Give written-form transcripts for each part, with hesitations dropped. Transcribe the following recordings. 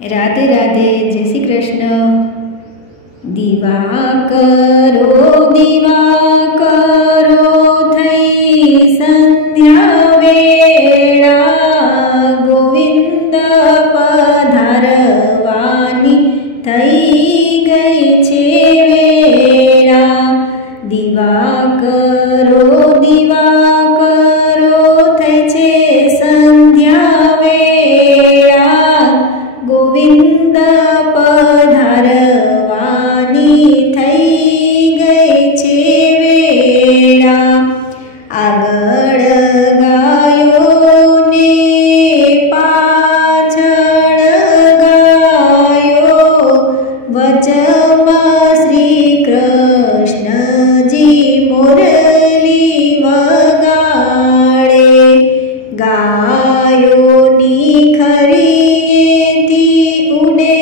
राधे राधे, जय श्री कृष्ण। दिवाकरो थई संध्या वेळा, गोविंद पधारवानी थई गई छे वेळा। दिवाकरो थई छे संध्या वेळा, गोविंद पधारवानी थई गई छे वेळा। આગળ ગાયો ને પાછળ ગાયો, વચમાં શ્રી કૃષ્ણજી મુરલી વગાડે। ગાયોની ખરીએથી ઉડે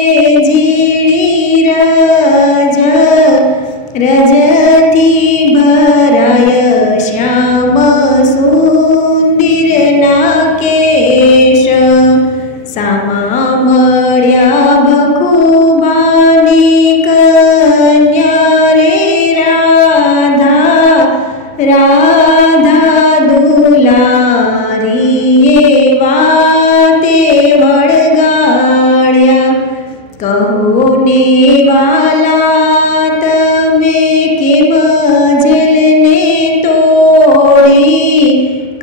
ઝીણી રજ, રજથી ભરાય શ્યામ સુંદરના કેશ। સામા મળ્યા ભખુબાની કન્યા રે રાધા, રાધા દુલારીએ વાતે વળગાડ્યા। કહો ને વાલા તમે કેમ જેલને તોડી,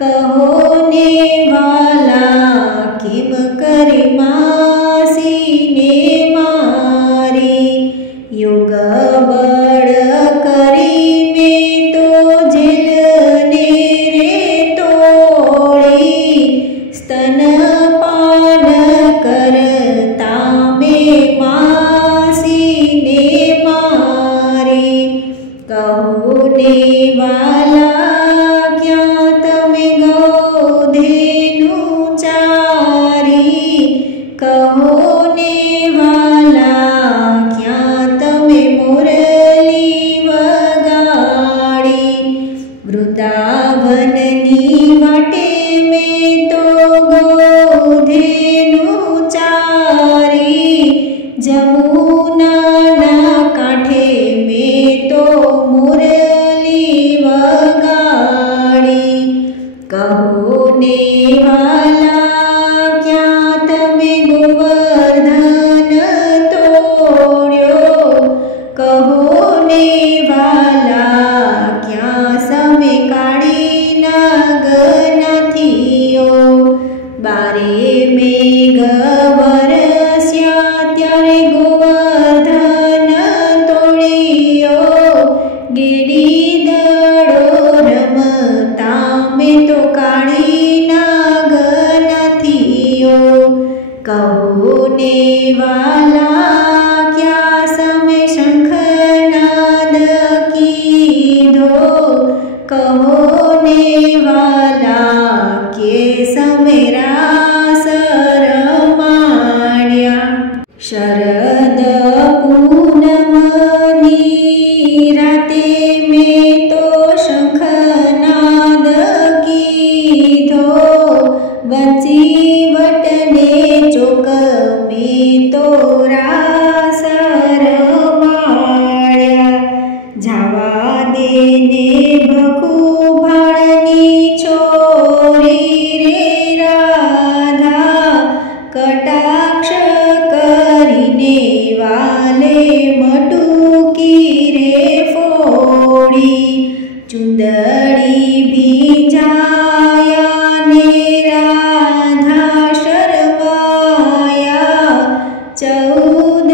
કહો ને વાલા કેમ કરી માસીને મારી। યોગ બળ કરી મેં તો જેલને રે તોડી, સ્તનપાન કરતા મેં માસીને મારી। કહો ને વાલા ક્યાં તમે ગૌધેનુ ચારી, કહો ને વાલા ક્યાં તમે મુરલી વગાડી। વૃંદાવનની વાટે મેં તો ગૌધેનુ ચારી, જમુનાના કાંઠે મેં તો મુરલી વગાડી। કહો ને વાલા ક્યાં તમે ગોવર્ધન તોડ્યો, કહો ને વાલા ક્યાં સમે કાળી નાગનાથીઓ। બારે મેઘ વરસ્યા ત્યારે ગોવર્ધન તોડ્યો, ગેડી દડો રમતા મેં તો કાળી નાગનાથીઓ। કહો ને વાલા ક્યાં સમે શંખનાદ કીધો, કહો ને વાલા કે સમે રાસ રમાડ્યા। શરદ પૂનમની રાતે મેં તો શંખનાદ કીધો, વંશીવટને ચોક મેં તો રાસ રમાડ્યા। જાવા દે ને ભખુભાણની છોરી રે રાધા, કટાક્ષ કરીને વાલે મટુકી રે ફોડી। ચુંદડી ભીંજાયા ને રાધા શરમાયા, 14